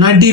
90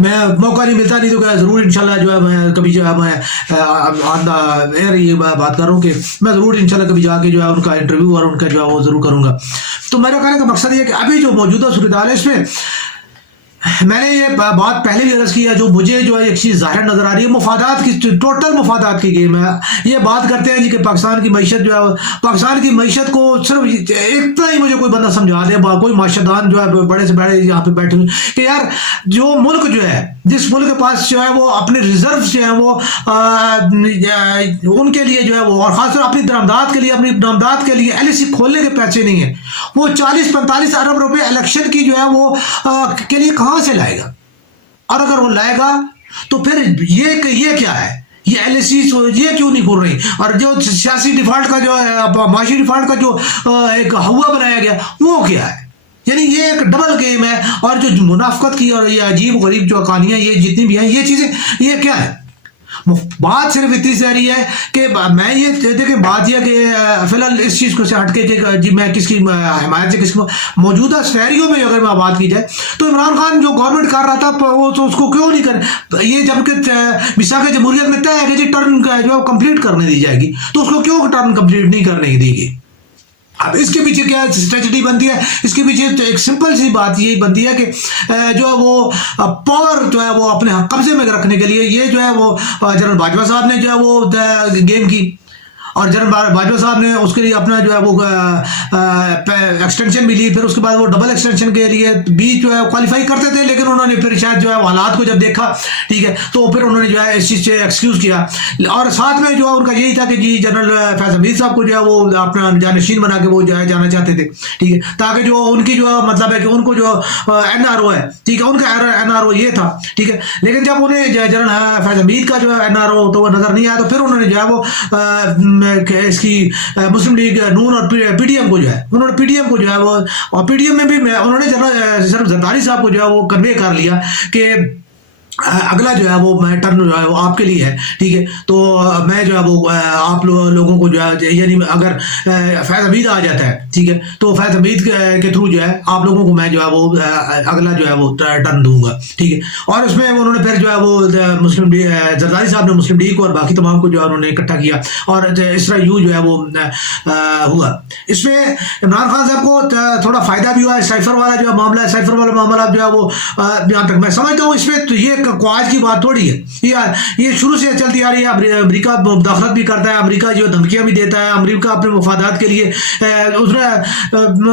میں موقع نہیں ملتا، نہیں تو کہ ضرور انشاءاللہ جو ہے میں کبھی جو ہے میں آن دا ایئر یہ بات کر رہا ہوں کہ میں ضرور انشاءاللہ کبھی جا کے جو ہے ان کا انٹرویو اور ان کا جو ہے وہ ضرور کروں گا. تو میرا کہنے کا مقصد یہ ہے کہ ابھی جو موجودہ صورتحال ہے اس میں میں نے یہ بات پہلے بھی عرض کیا، جو مجھے جو ہے ایک چیز ظاہر نظر آ رہی ہے مفادات کی، ٹوٹل مفادات کی گیم ہے. یہ بات کرتے ہیں جی کہ پاکستان کی معیشت جو ہے، پاکستان کی معیشت کو صرف اتنا ہی مجھے کوئی بندہ سمجھا دے، کوئی معاشدان جو ہے بڑے سے بڑے یہاں پہ بیٹھے ہوئے کہ یار جو ملک جو ہے، جس ملک کے پاس جو ہے وہ اپنے ریزروز جو ہیں وہ ان کے لیے جو ہے وہ، اور خاص طور اپنی درآمدات کے لیے، اپنی درآمدات کے لیے ایل سی کھولنے کے پیسے نہیں ہیں، وہ 40-45 ارب روپے الیکشن کی جو ہے وہ کے لیے کہاں سے لائے گا؟ اور اگر وہ لائے گا تو پھر یہ کیا ہے، یہ ایل سی یہ کیوں نہیں کھول رہی؟ اور جو سیاسی ڈیفالٹ کا جو ہے، معاشی ڈیفالٹ کا جو ایک ہوا بنایا گیا وہ کیا ہے؟ یعنی یہ ایک ڈبل گیم ہے. اور جو منافقت کی اور یہ عجیب غریب جو کہانیاں یہ جتنی بھی ہیں یہ چیزیں یہ کیا ہے؟ بات صرف اتنی ساری ہے کہ میں یہ دیکھیں بات یہ کہ فی الحال اس چیز کو سے ہٹ کے کہ جی میں کس کی حمایت سے کس کو، موجودہ سینیریو میں اگر میں بات کی جائے تو عمران خان جو گورنمنٹ کر رہا تھا وہ تو اس کو کیوں نہیں کر، یہ جب کہ میثاق جمہوریت میں طے ہے کہ جی ٹرن جو کمپلیٹ کرنے دی جائے گی، تو اس کو کیوں ٹرن کمپلیٹ نہیں کرنے دی گئی؟ اب اس کے پیچھے کیا اسٹریٹجی بنتی ہے؟ اس کے پیچھے ایک سمپل سی بات یہی بنتی ہے کہ جو ہے وہ پاور جو ہے وہ اپنے قبضے میں رکھنے کے لیے یہ جو ہے وہ جنرل باجوہ صاحب نے جو ہے وہ گیم کی، اور جنرل باجوہ صاحب نے اس کے لیے اپنا جو ہے وہ ایکسٹینشن بھی لی، پھر اس کے بعد وہ ڈبل ایکسٹینشن کے لیے بھی جو ہے کوالیفائی کرتے تھے، لیکن انہوں نے پھر شاید جو ہے حالات کو جب دیکھا ٹھیک ہے تو پھر انہوں نے جو ہے اس چیز سے ایکسکیوز کیا. اور ساتھ میں جو ہے ان کا یہی تھا کہ جی جنرل فیض حمید صاحب کو جو ہے وہ اپنا جانشین بنا کے وہ جو ہے جانا چاہتے تھے ٹھیک ہے، تاکہ جو ان کی جو مطلب ہے کہ ان کو جو این آر او ہے ٹھیک ہے، ان کا این آر او یہ تھا ٹھیک ہے. لیکن جب انہیں جنرل فیض حمید کا جو ہے این آر او تو وہ نظر نہیں آیا، تو پھر انہوں نے جو ہے وہ اس کی مسلم لیگ نون اور پی ڈی ایم کو جو ہے انہوں نے پی ڈی ایم کو جو ہے وہ، اور پی ڈی ایم میں بھی انہوں نے صرف زرداری صاحب کو جو ہے وہ کنوے کر لیا کہ اگلا جو ہے وہ ٹرن جو ہے وہ آپ کے لیے ہے ٹھیک ہے. تو میں جو ہے وہ آپ لوگوں کو جو ہے یعنی اگر فیض حمید آ جاتا ہے ٹھیک ہے تو فیض حمید کے تھرو جو ہے آپ لوگوں کو میں جو ہے وہ اگلا جو ہے وہ ٹرن دوں گا ٹھیک ہے. اور اس میں انہوں نے پھر جو ہے وہ مسلم زرداری صاحب نے مسلم لیگ کو اور باقی تمام کو جو ہے انہوں نے اکٹھا کیا، اور اس طرح یوں جو ہے وہ ہوا. اس میں عمران خان صاحب کو تھوڑا فائدہ بھی ہوا ہے. سائفر والا جو معاملہ ہے، سائفر والا معاملہ جو ہے وہ جہاں تک میں سمجھتا ہوں اس میں تو یہ آج کی بات تھوڑی ہے، یہ شروع سے چلتی آ رہی ہے. امریکہ مداخلت بھی کرتا ہے، امریکہ جو دھمکیاں بھی دیتا ہے، امریکہ اپنے مفادات کے لیے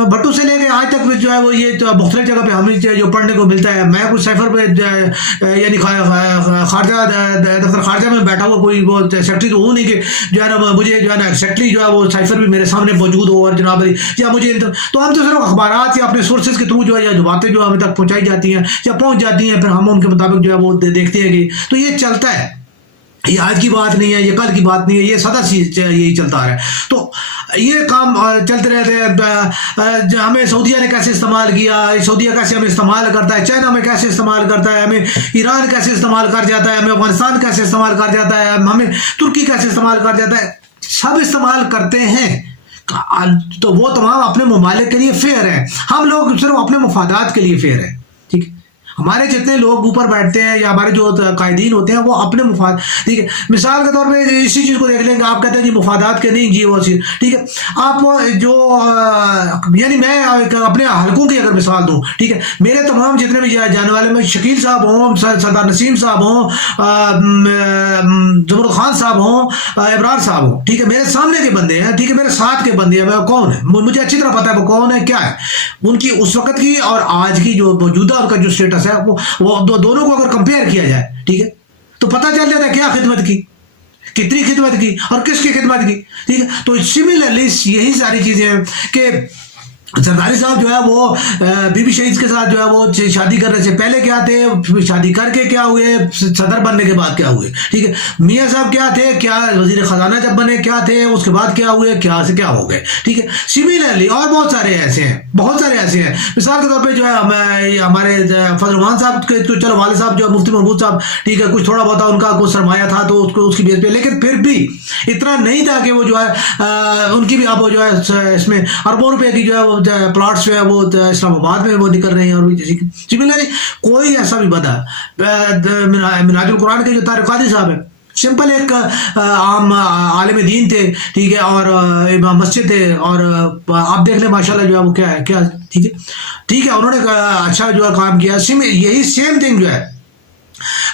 بھٹو سے لے کے آج تک جو ہے وہ یہ مختلف جگہ پہ ہمیں جو پڑھنے کو ملتا ہے. میں کچھ سائفر پہ یعنی خارجہ دفتر خارجہ میں بیٹھا ہوا کوئی وہ سیکٹری تو ہوں نہیں کہ جو ہے نا مجھے جو ہے نا ایگزیکٹلی جو ہے وہ سائفر بھی میرے سامنے موجود ہو اور جناب یا مجھے، تو ہم تو صرف اخبارات یا اپنے سورسز کے تھرو جو ہے جو باتیں جو ہمیں تک پہنچائی جاتی ہیں یا پہنچ جاتی ہیں، پھر ہم ان کے مطابق جو ہے وہ دیکھتے ہیں کہ تو یہ چلتا ہے. یہ آج کی بات نہیں ہے، یہ کل کی بات نہیں ہے، یہ سدا سی یہی چلتا رہا ہے. تو یہ کام چلتے رہتے ہیں. ہمیں سعودیہ نے کیسے استعمال کیا، سعودیہ کیسے ہمیں استعمال کرتا ہے، چائنا میں کیسے استعمال کرتا ہے، ہمیں ایران کیسے استعمال کر جاتا ہے، ہمیں افغانستان کیسے استعمال کر جاتا ہے، ہمیں ترکی کیسے استعمال کر جاتا ہے. سب استعمال کرتے ہیں تو وہ تمام اپنے ممالک کے لیے فیئر ہیں. ہم لوگ صرف اپنے مفادات کے لیے فیئر ہیں ٹھیک ہے. ہمارے جتنے لوگ اوپر بیٹھتے ہیں یا ہمارے جو قائدین ہوتے ہیں وہ اپنے مفاد ٹھیک ہے. مثال کے طور پہ اسی چیز کو دیکھ لیں کہ آپ کہتے ہیں جی مفادات کے نہیں جی وہ چیز ٹھیک ہے. آپ جو یعنی میں اپنے حلقوں کی اگر مثال دوں ٹھیک ہے، میرے تمام جتنے بھی جانے والے میں شکیل صاحب ہوں، سردار نسیم صاحب ہوں، زمرد خان صاحب ہوں، ابرار صاحب ہوں ٹھیک ہے، میرے سامنے کے بندے ہیں ٹھیک ہے، میرے ساتھ کے بندے ہیں. وہ کون ہے مجھے اچھی طرح پتا ہے وہ کون ہے کیا ہے. ان کی اس وقت کی اور آج کی جو موجودہ ان کا جو اسٹیٹس ہے وہ دونوں کو اگر کمپیئر کیا جائے ٹھیک ہے تو پتہ چل جاتا ہے کیا خدمت کی، کتنی خدمت کی اور کس کی خدمت کی ٹھیک ہے. تو سملرلی یہی ساری چیزیں ہیں کہ زرداری صاحب جو ہے وہ بی بی شہید کے ساتھ جو ہے وہ شادی کرنے سے پہلے کیا تھے، شادی کر کے کیا ہوئے، صدر بننے کے بعد کیا ہوئے ٹھیک ہے. میاں صاحب کیا تھے، کیا وزیر خزانہ جب بنے کیا تھے، اس کے بعد کیا ہوئے، کیا سے کیا ہو گئے ٹھیک ہے. سملرلی اور بہت سارے ایسے ہیں، بہت سارے ایسے ہیں. مثال کے طور پہ جو ہے ہمارے فضل الرحمان صاحب کے چلو والد صاحب جو مفتی محمود صاحب ٹھیک ہے، کچھ تھوڑا بہت ان کا کوئی سرمایہ تھا تو اس کی بیس پہ، لیکن پھر بھی اتنا نہیں تھا کہ وہ جو ہے ان کی بھی اب جو ہے اس میں اربوں روپے کی جو ہے پلاٹس جو ہے وہ اسلام آباد میں وہ نکل رہے ہیں. اور جی بالکل کوئی ایسا بھی بندہ منہاج القرآن کے جو طارق قادری صاحب ہے سمپل ایک عام عالم دین تھے, ٹھیک ہے, اور امام مسجد تھے, اور آپ دیکھ لیں ماشاءاللہ جو ہے وہ کیا ہے کیا, ٹھیک ہے, انہوں نے اچھا جو ہے کام کیا. یہی سیم تھنگ جو ہے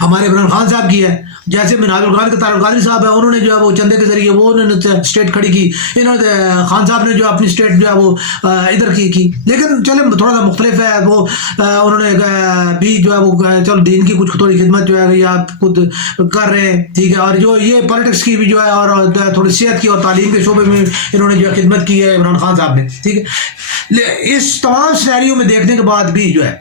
ہمارے عمران خان صاحب کی ہے. جیسے منہاج القرآن کے طارق قادری صاحب ہے, انہوں نے جو ہے وہ چندے کے ذریعے وہ انہوں نے اسٹیٹ کھڑی کی, انہوں نے خان صاحب نے جو اپنی اسٹیٹ جو ہے وہ ادھر کی. لیکن چلے تھوڑا سا مختلف ہے, وہ انہوں نے بھی جو ہے وہ چلو دین کی کچھ تھوڑی خدمت جو ہے یا خود کر رہے ہیں, ٹھیک ہے, اور جو یہ پالیٹکس کی بھی جو ہے اور تھوڑی صحت کی اور تعلیم کے شعبے میں انہوں نے جو ہے خدمت کی ہے عمران خان صاحب نے, ٹھیک ہے. اس تمام سینیریو میں دیکھنے کے بعد بھی جو ہے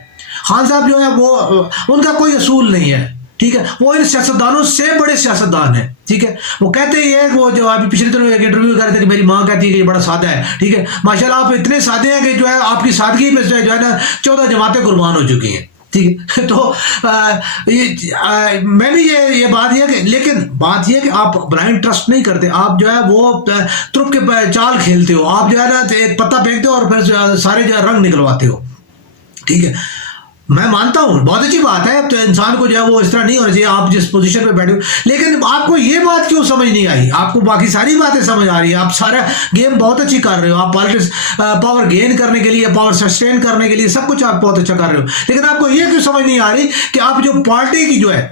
خان صاحب جو ہے وہ ان کا کوئی اصول نہیں ہے, ٹھیک ہے, وہ ان سیاستدانوں سے بڑے سیاستدان ہیں, ٹھیک ہے. وہ کہتے ہی ہے, وہ جو ابھی پچھلے دنوں ایک انٹرویو کر رہے تھے کہ میری ماں کہتی ہے کہ یہ بڑا سادہ ہے, ٹھیک ہے. ماشاءاللہ آپ اتنے سادے ہیں کہ جو ہے آپ کی سادگی پہ جو ہے نا 14 جماعتیں قربان ہو چکی ہیں, ٹھیک ہے. تو میں بھی یہ بات یہ کہ لیکن بات یہ کہ آپ بلائنڈ ٹرسٹ نہیں کرتے, آپ جو ہے وہ ترپ کے چال کھیلتے ہو, آپ جو ہے نا ایک پتا پھینکتے ہو اور پھر سارے جو ہے رنگ نکلواتے ہو, ٹھیک ہے. میں مانتا ہوں بہت اچھی بات ہے, تو انسان کو جو ہے وہ اس طرح نہیں ہونا چاہیے آپ جس پوزیشن پہ بیٹھے ہو, لیکن آپ کو یہ بات کیوں سمجھ نہیں آئی؟ آپ کو باقی ساری باتیں سمجھ آ رہی ہیں, آپ سارا گیم بہت اچھی کر رہے ہو, آپ پالیٹکس پاور گین کرنے کے لیے, پاور سسٹین کرنے کے لیے سب کچھ آپ بہت اچھا کر رہے ہو, لیکن آپ کو یہ کیوں سمجھ نہیں آ رہی کہ آپ جو پارٹی کی جو ہے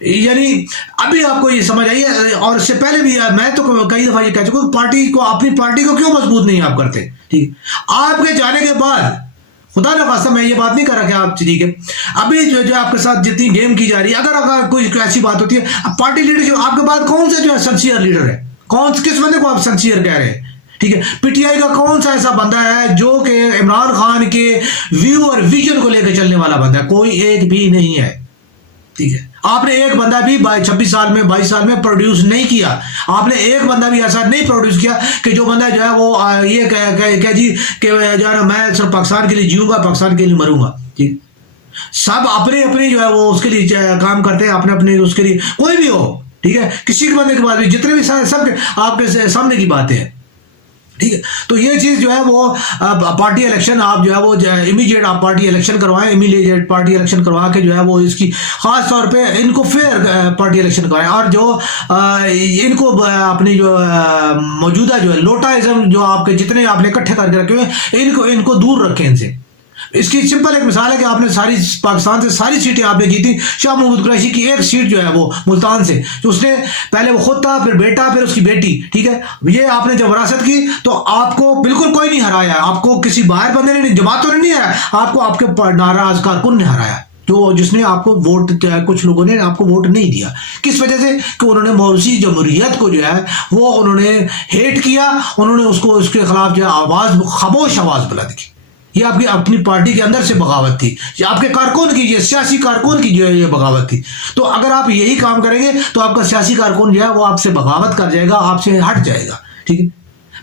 یعنی ابھی آپ کو یہ سمجھ آئی ہے, اور اس سے پہلے بھی میں تو کئی دفعہ یہ کہہ چکا ہوں پارٹی کو, اپنی پارٹی کو کیوں مضبوط نہیں آپ کرتے, ٹھیک. آپ کے جانے کے بعد خدا نہ خواستہ میں یہ بات نہیں کر رہا کہ آپ, ٹھیک ہے, ابھی جو آپ کے ساتھ جتنی گیم کی جا رہی ہے, اگر کوئی ایسی بات ہوتی ہے پارٹی لیڈر جو آپ کے بعد کون سا جو ہے سنسیئر لیڈر ہے, کس بندے کو آپ سنسیئر کہہ رہے ہیں, ٹھیک ہے. پی ٹی آئی کا کون سا ایسا بندہ ہے جو کہ عمران خان کے ویو اور ویژن کو لے کے چلنے والا بندہ ہے؟ کوئی ایک بھی نہیں ہے, ٹھیک ہے. آپ نے ایک بندہ بھی 26 سال میں 22 سال میں پروڈیوس نہیں کیا, آپ نے ایک بندہ بھی ایسا نہیں پروڈیوس کیا کہ جو بندہ جو ہے وہ یہ کہ جی کہ جو ہے نا میں صرف پاکستان کے لیے جیوں گا, پاکستان کے لیے مروں گا, ٹھیک. سب اپنے اپنے جو ہے وہ اس کے لیے کام کرتے ہیں, اپنے اپنے اس کے لیے کوئی بھی ہو, ٹھیک ہے, کسی کے بندے کے بعد بھی جتنے بھی سب آپ کے سامنے کی باتیں ہیں, ٹھیک ہے. تو یہ چیز جو ہے وہ پارٹی الیکشن آپ جو ہے وہ امیڈیٹ آپ پارٹی الیکشن کروائیں, امیڈیٹ پارٹی الیکشن کروا کے جو ہے وہ اس کی خاص طور پہ ان کو فیئر پارٹی الیکشن کروائیں, اور جو ان کو اپنی جو موجودہ جو ہے لوٹائزم جو آپ کے جتنے آپ نے اکٹھے کر کے رکھے ہوئے ان کو دور رکھیں ان سے. اس کی سمپل ایک مثال ہے کہ آپ نے ساری پاکستان سے ساری سیٹیں آپ نے جیتی. شاہ محمود قریشی کی ایک سیٹ جو ہے وہ ملتان سے, جو اس نے پہلے وہ خود تھا, پھر بیٹا, پھر اس کی بیٹی, ٹھیک ہے. یہ آپ نے جب وراثت کی تو آپ کو بالکل کوئی نہیں ہرایا, آپ کو کسی باہر بندے نے جماعتوں نے نہیں ہرایا, آپ کو آپ کے ناراض کارکن نے ہرایا, جس نے آپ کو ووٹ, کچھ لوگوں نے آپ کو ووٹ نہیں دیا. کس وجہ سے؟ کہ انہوں نے موروثی جمہوریت کو جو ہے وہ انہوں نے ہیٹ کیا, انہوں نے اس کے خلاف جو ہے خاموش آواز بلند کی. یہ آپ کی اپنی پارٹی کے اندر سے بغاوت تھی, یہ آپ کے کارکن کی, یہ سیاسی کارکن کی جو ہے یہ بغاوت تھی. تو اگر آپ یہی کام کریں گے تو آپ کا سیاسی کارکن جو ہے وہ آپ سے بغاوت کر جائے گا, آپ سے ہٹ جائے گا, ٹھیک ہے.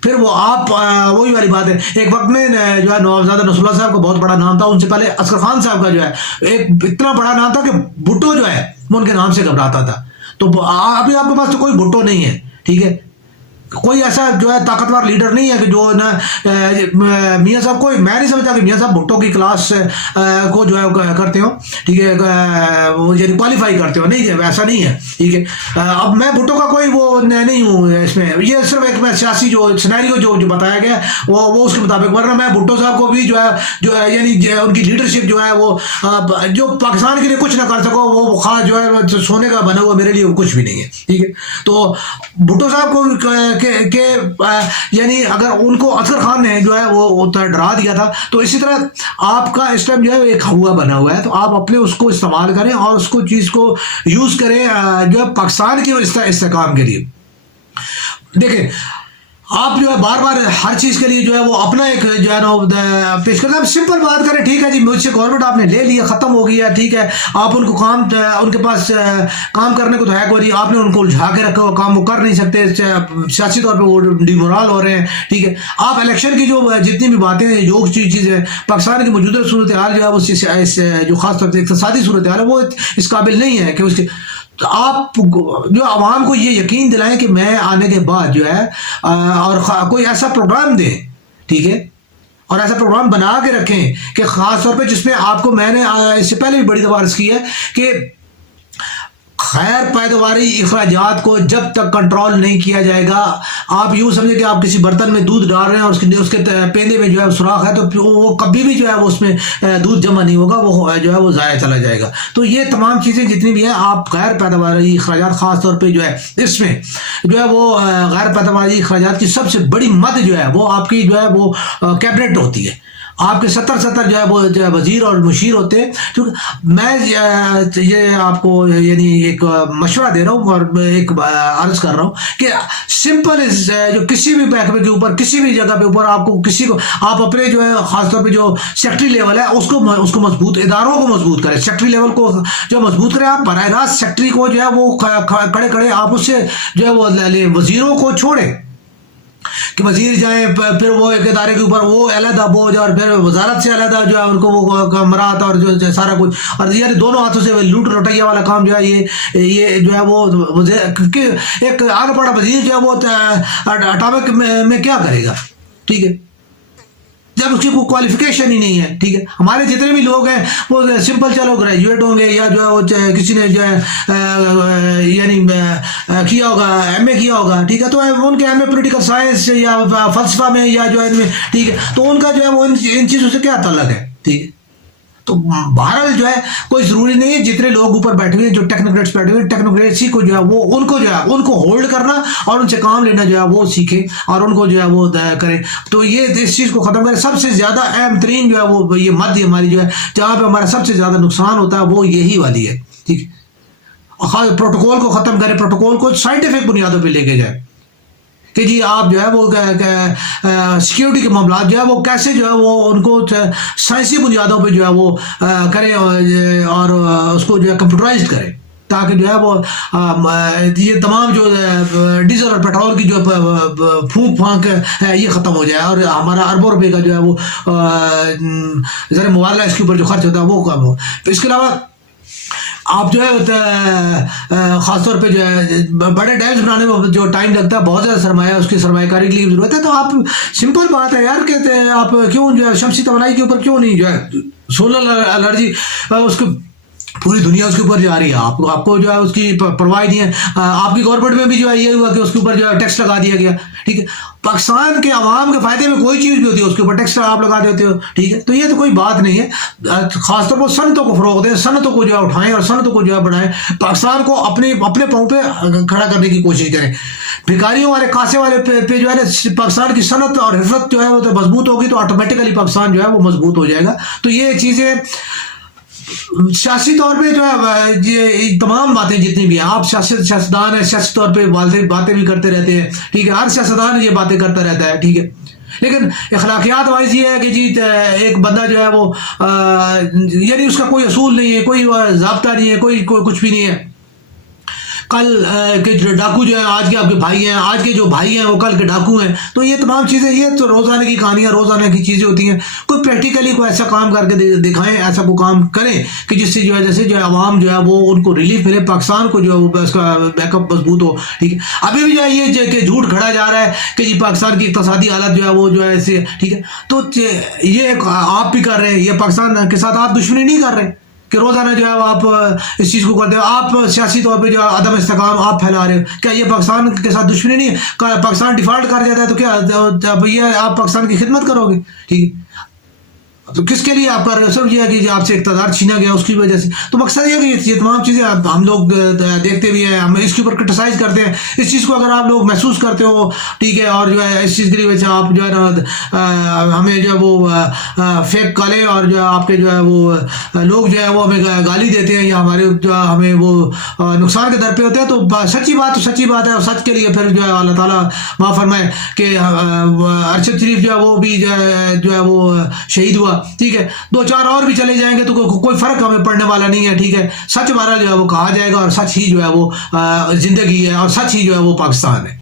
پھر وہ آپ وہی والی بات ہے. ایک وقت میں جو ہے نوابزادہ نصر اللہ صاحب کا بہت بڑا نام تھا, ان سے پہلے اصغر خان صاحب کا جو ہے ایک اتنا بڑا نام تھا کہ بھٹو جو ہے وہ ان کے نام سے گھبراتا تھا. تو ابھی آپ کے پاس تو کوئی بھٹو نہیں ہے, ٹھیک ہے. کوئی ایسا جو ہے طاقتور لیڈر نہیں ہے کہ جو نا میاں صاحب کو, میں نہیں سمجھتا کہ میاں صاحب بھٹو کی کلاس کو جو ہے کرتے ہو, ٹھیک ہے, وہ یعنی کوالیفائی کرتے ہو, نہیں ایسا نہیں ہے, ٹھیک ہے. اب میں بھٹو کا کوئی وہ نہیں ہوں اس میں, یہ صرف ایک میں سیاسی جو سینیریو جو بتایا گیا وہ اس کے مطابق, ورنہ میں بھٹو صاحب کو بھی جو ہے یعنی ان کی لیڈرشپ جو ہے وہ جو پاکستان کے لیے کچھ نہ کر سکو, وہ خاص جو ہے سونے کا بنا ہوا میرے لیے کچھ بھی نہیں ہے, ٹھیک ہے. تو بھٹو صاحب کو کہ یعنی اگر ان کو اصغر خان نے جو ہے وہ ڈرا دیا تھا, تو اسی طرح آپ کا اس ٹائم جو ہے ایک ہوا بنا ہوا ہے, تو آپ اپنے اس کو استعمال کریں اور اس کو چیز کو یوز کریں جو ہے پاکستان کے استحکام کے لیے. دیکھیں آپ جو ہے بار بار ہر چیز کے لیے جو ہے وہ اپنا ایک جو ہے نا پیش کرتے ہیں. آپ سمپل بات کریں, ٹھیک ہے جی, مجھ سے گورنمنٹ آپ نے لے لیا, ختم ہو گیا, ٹھیک ہے. آپ ان کو ان کے پاس کام کرنے کو تو ہے کوئی, آپ نے ان کو الجھا کے رکھا, کام وہ کر نہیں سکتے, سیاسی طور پہ وہ ڈیمورال ہو رہے ہیں, ٹھیک ہے. آپ الیکشن کی جو جتنی بھی باتیں ہیں, جو چیزیں پاکستان کی موجودہ صورتحال جو ہے وہ جو خاص طور سے اقتصادی صورتحال ہے وہ اس قابل نہیں ہے کہ اس کے, تو آپ جو عوام کو یہ یقین دلائیں کہ میں آنے کے بعد جو ہے اور کوئی ایسا پروگرام دیں, ٹھیک ہے, اور ایسا پروگرام بنا کے رکھیں کہ خاص طور پہ جس میں آپ کو میں نے اس سے پہلے بھی بڑی دفعہ عرض کی ہے کہ خیر پیداواری اخراجات کو جب تک کنٹرول نہیں کیا جائے گا، آپ یوں سمجھیں کہ آپ کسی برتن میں دودھ ڈال رہے ہیں اور اس کے پیندے میں جو ہے سوراخ ہے، تو وہ کبھی بھی جو ہے وہ اس میں دودھ جمع نہیں ہوگا، وہ جو ہے وہ ضائع چلا جائے گا۔ تو یہ تمام چیزیں جتنی بھی ہیں، آپ غیر پیداواری اخراجات خاص طور پہ جو ہے اس میں جو ہے وہ غیر پیداواری اخراجات کی سب سے بڑی مد جو ہے وہ آپ کی جو ہے وہ کیبنٹ ہوتی ہے۔ آپ کے 70 جو ہے وہ وزیر اور مشیر ہوتے ہیں۔ کیونکہ میں یہ آپ کو یعنی ایک مشورہ دے رہا ہوں اور ایک عرض کر رہا ہوں کہ سمپل جو کسی بھی محکمے کے اوپر کسی بھی جگہ پہ اوپر آپ کو کسی کو آپ اپنے جو ہے خاص طور پہ جو سیکٹری لیول ہے اس کو مضبوط، اداروں کو مضبوط کریں، سیکٹری لیول کو جو مضبوط کریں۔ آپ براہ راست سیکٹری کو جو ہے وہ کھڑے آپ اس سے جو ہے وہ وزیروں کو چھوڑیں کہ وزیر جائیں، پھر وہ ایک ادارے کے اوپر وہ علیحدہ بوجھ، اور پھر وزارت سے علیحدہ جو ہے ان کو وہ مرات اور جو سارا کچھ، اور یعنی دونوں ہاتھوں سے لوٹ لٹیا والا کام جو ہے یہ جو ہے وہ ایک آگے پڑا وزیر جو ہے وہ اٹامک میں کیا کرے گا، ٹھیک ہے، جب اس کی کوئی کوالیفیکیشن ہی نہیں ہے، ٹھیک ہے۔ ہمارے جتنے بھی لوگ ہیں وہ سمپل چلو گریجویٹ ہوں گے، یا جو ہے وہ کسی نے جو ہے یعنی کیا ہوگا ایم اے کیا ہوگا، ٹھیک ہے، تو ان کے ایم اے پولیٹیکل سائنس یا فلسفہ میں یا جو ہے ان میں، ٹھیک ہے، تو ان کا جو ہے وہ ان چیزوں سے کیا تعلق ہے، ٹھیک ہے۔ تو بہرحال جو ہے کوئی ضروری نہیں ہے، جتنے لوگ اوپر بیٹھے ہوئے ہیں جو ٹیکنوکریٹس بیٹھے ہوئے ہیں، ٹیکنوکریسی کو جو ہے وہ ان کو جو ہے ان کو ہولڈ کرنا اور ان سے کام لینا جو ہے وہ سیکھیں اور ان کو جو ہے وہ کریں۔ تو یہ اس چیز کو ختم کریں۔ سب سے زیادہ اہم ترین جو ہے وہ یہ مد ہماری جو ہے جہاں پہ ہمارا سب سے زیادہ نقصان ہوتا ہے وہ یہی والی ہے، ٹھیک ہے۔ پروٹوکول کو ختم کریں، پروٹوکول کو سائنٹیفک بنیادوں پہ لے کے جائیں کہ جی آپ جو ہے وہ سیکیورٹی کے معاملات جو ہے وہ کیسے جو ہے وہ ان کو سائنسی بنیادوں پہ جو ہے وہ کریں اور اس کو جو ہے کمپیوٹرائزڈ کریں، تاکہ جو ہے وہ یہ تمام جو ڈیزل اور پیٹرول کی جو پھونک پھانک ہے یہ ختم ہو جائے، اور ہمارا اربوں روپے کا جو ہے وہ ذرا مبادلہ اس کے اوپر جو خرچ ہوتا ہے وہ کم ہو۔ تو اس کے علاوہ آپ جو ہے خاص طور پہ جو ہے بڑے ڈیمز بنانے میں جو ٹائم لگتا ہے، بہت زیادہ سرمایہ اس کی سرمایہ کاری کے لیے ضرورت ہے، تو آپ سمپل بات ہے یار کہتے ہیں آپ کیوں جو ہے شمسی توانائی کے اوپر کیوں نہیں جو ہے سولر انرجی اس کو پوری دنیا اس کے اوپر جا رہی ہے، آپ کو جو ہے اس کی پرواہ نہیں ہے۔ آپ کی گورنمنٹ میں بھی جو ہے یہ ہوا کہ اس کے اوپر جو ہے ٹیکس لگا دیا گیا، ٹھیک ہے۔ پاکستان کے عوام کے فائدے میں کوئی چیز بھی ہوتی ہے اس کے اوپر ٹیکس آپ لگا دیتے ہو، ٹھیک ہے۔ تو یہ تو کوئی بات نہیں ہے، خاص طور پر صنعتوں کو فروغ دیں، صنعتوں کو جو ہے اٹھائیں اور صنعتوں کو جو ہے بڑھائیں، پاکستان کو اپنے پاؤں پہ کھڑا کرنے کی کوشش کریں۔ بھکاریوں والے کاسے والے پہ جو ہے نا پاکستان کی صنعت اور حفظت جو ہے وہ مضبوط ہوگی تو آٹومیٹیکلی پاکستان جو ہے وہ مضبوط ہو جائے گا۔ تو یہ چیزیں سیاسی طور پہ جو ہے یہ تمام باتیں جتنی بھی ہیں، آپ سیاستدان ہیں، سیاسی طور پہ باتیں بھی کرتے رہتے ہیں، ٹھیک ہے، ہر سیاستدان یہ باتیں کرتا رہتا ہے، ٹھیک ہے، لیکن اخلاقیات وائز یہ ہے کہ جی ایک بندہ جو ہے وہ یعنی اس کا کوئی اصول نہیں ہے، کوئی ضابطہ نہیں ہے، کوئی کچھ بھی نہیں ہے۔ کل کے جو ڈاکو جو ہیں آج کے آپ کے بھائی ہیں، آج کے جو بھائی ہیں وہ کل کے ڈاکو ہیں۔ تو یہ تمام چیزیں یہ تو روزانہ کی کہانیاں، روزانہ کی چیزیں ہوتی ہیں۔ کوئی پریکٹیکلی کوئی ایسا کام کر کے دکھائیں، ایسا کوئی کام کریں کہ جس سے جو ہے جیسے جو ہے عوام جو ہے وہ ان کو ریلیف ملے، پاکستان کو جو ہے وہ اس کا بیک اپ مضبوط ہو، ٹھیک ہے۔ ابھی بھی جو ہے یہ کہ جھوٹ کھڑا جا رہا ہے کہ جی پاکستان کی اقتصادی حالت جو ہے وہ جو ہے ایسے، ٹھیک ہے۔ تو یہ آپ بھی کر رہے ہیں، یہ پاکستان کے ساتھ آپ دشمنی نہیں کر رہے کہ روزانہ جو ہے آپ اس چیز کو کرتے ہو، آپ سیاسی طور پہ جو عدم استحکام آپ پھیلا رہے ہو۔ کیا یہ پاکستان کے ساتھ دشمنی نہیں ہے؟ پاکستان ڈیفالٹ کر جاتا ہے تو کیا یہ آپ پاکستان کی خدمت کرو گے، ٹھیک ہے؟ تو کس کے لیے آپ کا صرف یہ ہے کہ آپ سے اقتدار چھینا گیا اس کی وجہ سے۔ تو مقصد یہ کہ یہ تمام چیزیں ہم لوگ دیکھتے بھی ہیں، ہم اس کے اوپر کرٹیسائز کرتے ہیں۔ اس چیز کو اگر آپ لوگ محسوس کرتے ہو، ٹھیک ہے، اور جو ہے اس چیز کی وجہ سے آپ جو ہے نا ہمیں جو ہے وہ فیک کالے اور جو آپ کے جو ہے وہ لوگ جو ہے وہ ہمیں گالی دیتے ہیں یا ہمارے جو ہمیں وہ نقصان کے در پہ ہوتے ہیں، تو سچی بات تو سچی بات ہے، اور سچ کے لیے پھر جو ہے اللہ تعالیٰ معاف فرمائے کہ ارشد شریف جو ہے وہ بھی جو ہے وہ شہید ہوا، ٹھیک ہے۔ 2-4 اور بھی چلے جائیں گے تو کوئی فرق ہمیں پڑنے والا نہیں ہے، ٹھیک ہے۔ سچ ہمارا جو ہے وہ کہا جائے گا، اور سچ ہی جو ہے وہ زندگی ہے، اور سچ ہی جو ہے وہ پاکستان ہے۔